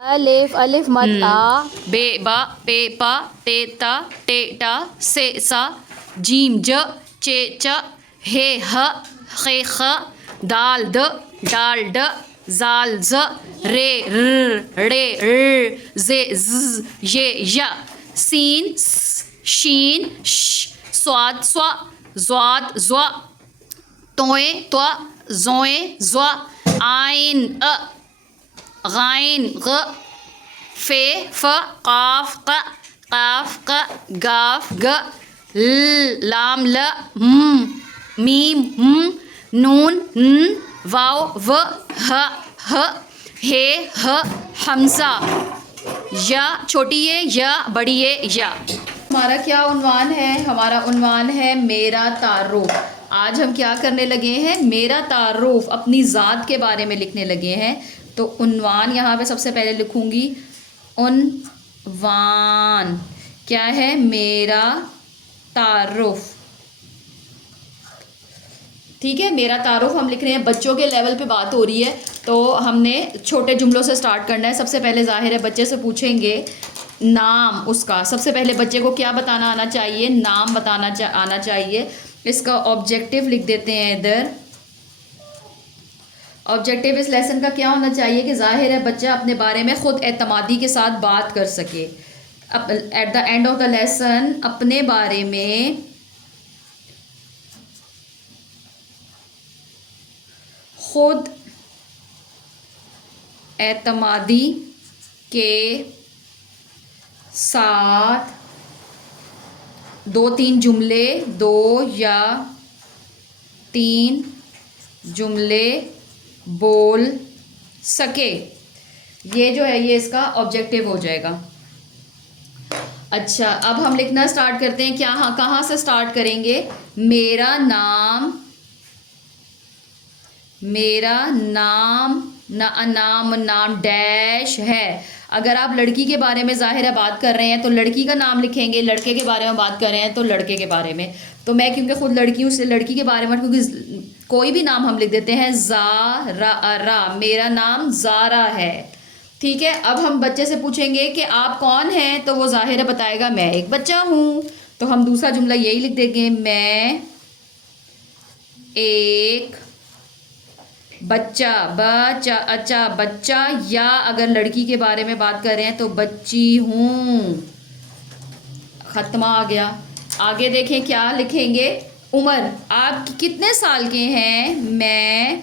अलिफ अलिफ मत आ। बे बा पे पा ते ता टे टा से सा जीम ज चे च हे ह खे ख दाल द डाल ड जाल ज रे र रे र जे ज ये य सीन स शीन श स्वाद स्वा ज़्वाद ज़्वा तोए त्वा ज़ोए ज़्वा आइन अ गाइन ग फे फ काफ क काफ क गाफ ग लाम ल मीम नून न वाव व ह ह हे ह हमजा या छोटी ये या बड़ी ये या। हमारा क्या उन्वान है? हमारा उन्वान है मेरा तारुफ। आज हम क्या करने लगे हैं? मेरा तारुफ, अपनी ज़ात के बारे में लिखने लगे हैं। तो उन्वान यहाँ पे सबसे पहले लिखूँगी उन्वान। क्या है? मेरा तारुफ। ठीक है, मेरा तारुफ हम लिख रहे हैं। बच्चों के लेवल पे बात हो रही है तो हमने छोटे जुमलों से स्टार्ट करना है। सबसे पहले जाहिर है बच्चे से पूछेंगे नाम उसका। सबसे पहले बच्चे को क्या बताना आना चाहिए? नाम बताना आना चाहिए। इसका ऑब्जेक्टिव लिख देते हैं इधर। ऑब्जेक्टिव इस लेसन का क्या होना चाहिए कि जाहिर है बच्चा अपने बारे में ख़ुद एतमादी के साथ बात कर सके। अब at the end of the lesson अपने बारे में खुद एतमादी के साथ 2-3 जुमले, 2 या 3 जुमले बोल सके। ये जो है ये इसका ऑब्जेक्टिव हो जाएगा। अच्छा, अब हम लिखना स्टार्ट करते हैं। क्या हाँ, कहाँ से स्टार्ट करेंगे? मेरा नाम नाम डैश है। अगर आप लड़की के बारे में जाहिर है बात कर रहे हैं तो लड़की का नाम लिखेंगे। लड़के के बारे में बात कर रहे हैं तो लड़के के बारे में। तो मैं क्योंकि खुद लड़की हूँ, इसलिए लड़की के बारे में, क्योंकि कोई भी नाम हम लिख देते हैं। ज़ारा, मेरा नाम ज़ारा है। ठीक है, अब हम बच्चे से पूछेंगे कि आप कौन हैं, तो वो जाहिर है बताएगा मैं एक बच्चा हूँ। तो हम दूसरा जुमला यही लिख देंगे, मैं एक बच्चा, बच्चा, अच्छा बच्चा। या अगर लड़की के बारे में बात कर रहे हैं तो बच्ची हूँ। खत्म आ गया। आगे देखें क्या लिखेंगे? उम्र, आप कितने साल के हैं? मैं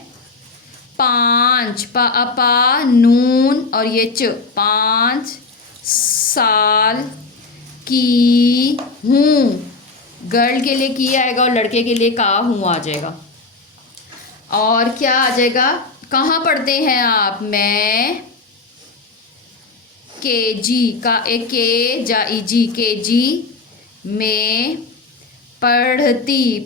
5, पा नून और ये च, 5 साल की हूँ। गर्ल के लिए की आएगा और लड़के के लिए का हूँ आ जाएगा। और क्या आ जाएगा? कहाँ पढ़ते हैं आप? मैं केजी का एक के जा जी केजी में पढ़ती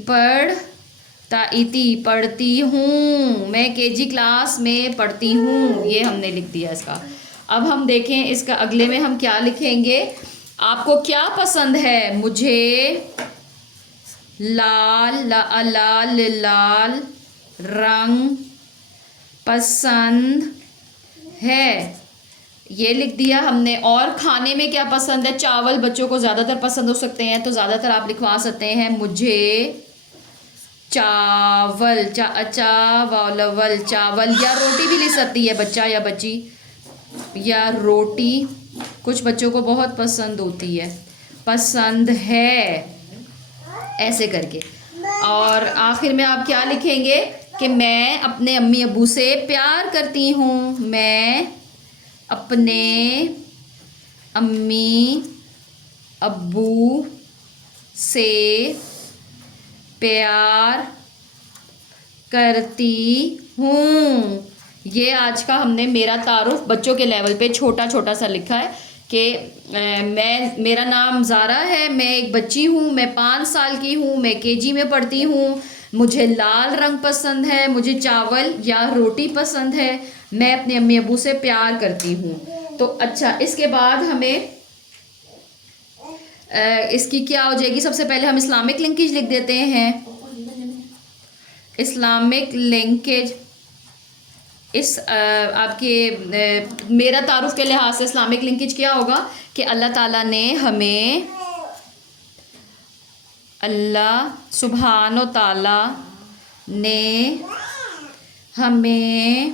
हूँ। मैं केजी क्लास में पढ़ती हूँ। ये हमने लिख दिया इसका। अब हम देखें इसका अगले में हम क्या लिखेंगे। आपको क्या पसंद है? मुझे लाल रंग पसंद है। ये लिख दिया हमने। और खाने में क्या पसंद है? चावल बच्चों को ज़्यादातर पसंद हो सकते हैं, तो ज़्यादातर आप लिखवा सकते हैं मुझे चावल, चावल। या रोटी भी लिख सकती है बच्चा या बच्ची, या रोटी कुछ बच्चों को बहुत पसंद होती है, पसंद है, ऐसे करके। और आखिर में आप क्या लिखेंगे कि मैं अपने अम्मी अब्बू से प्यार करती हूँ। मैं अपने अम्मी अब्बू से प्यार करती हूँ। ये आज का हमने मेरा तारुफ बच्चों के लेवल पे छोटा छोटा सा लिखा है कि मेरा नाम ज़ारा है, मैं एक बच्ची हूँ, मैं 5 साल की हूँ, मैं केजी में पढ़ती हूँ, मुझे लाल रंग पसंद है, मुझे चावल या रोटी पसंद है, मैं अपने अम्मी अब्बू से प्यार करती हूँ। तो अच्छा, इसके बाद हमें इसकी क्या हो जाएगी? सबसे पहले हम इस्लामिक लिंकेज लिख देते हैं। इस्लामिक लिंकेज इस आपके मेरा तारुफ के लिहाज से इस्लामिक लिंकेज क्या होगा कि अल्लाह ताला ने हमें, अल्लाह सुब्हानो ताला ने हमें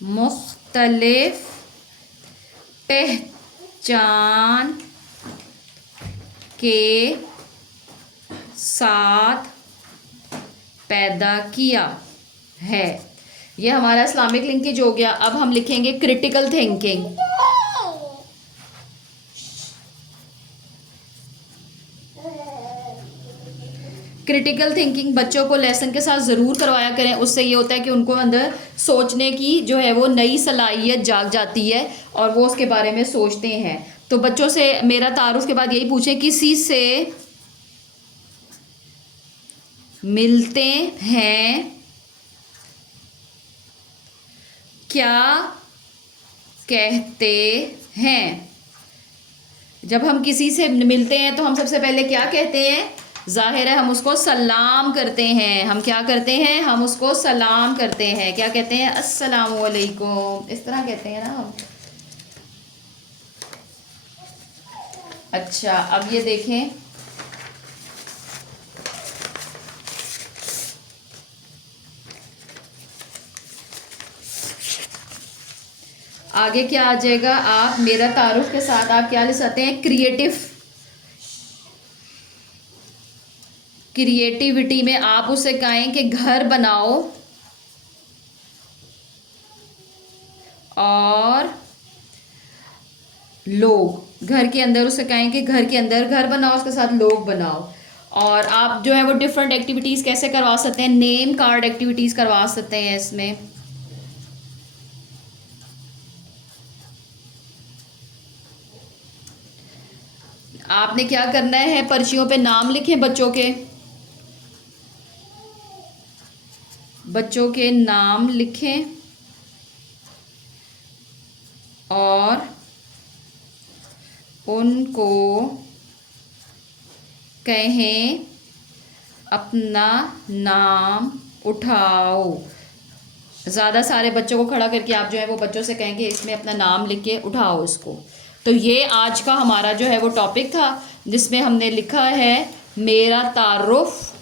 मुख्तलिफ पहचान के साथ पैदा किया है। ये हमारा इस्लामिक लिंकेज हो गया। अब हम लिखेंगे क्रिटिकल थिंकिंग। क्रिटिकल थिंकिंग बच्चों को लेसन के साथ ज़रूर करवाया करें। उससे ये होता है कि उनको अंदर सोचने की जो है वो नई सलाहियत जाग जाती है और वो उसके बारे में सोचते हैं। तो बच्चों से मेरा तारुफ के बाद यही पूछें, किसी से मिलते हैं क्या कहते हैं। जब हम किसी से मिलते हैं तो हम सबसे पहले क्या कहते हैं? जाहिर है हम उसको सलाम करते हैं। हम क्या करते हैं? हम उसको सलाम करते हैं। क्या कहते हैं? अस्सलामु अलैकुम, इस तरह कहते हैं ना हम। अच्छा, अब ये देखें, आगे क्या आ जाएगा? आप मेरा तारुफ के साथ आप क्या लिख सकते हैं? क्रिएटिविटी में आप उसे कहें कि घर बनाओ और लोग, घर के अंदर उसे कहें कि घर के अंदर घर बनाओ, उसके साथ लोग बनाओ। और आप जो है वो डिफरेंट एक्टिविटीज़ कैसे करवा सकते हैं? नेम कार्ड एक्टिविटीज़ करवा सकते हैं इसमें। आपने क्या करना है? पर्चियों पे नाम लिखें बच्चों के नाम लिखें और उनको कहें अपना नाम उठाओ। ज़्यादा सारे बच्चों को खड़ा करके आप जो है वो बच्चों से कहेंगे इसमें अपना नाम लिख के उठाओ इसको। तो ये आज का हमारा जो है वो टॉपिक था जिसमें हमने लिखा है मेरा तारुफ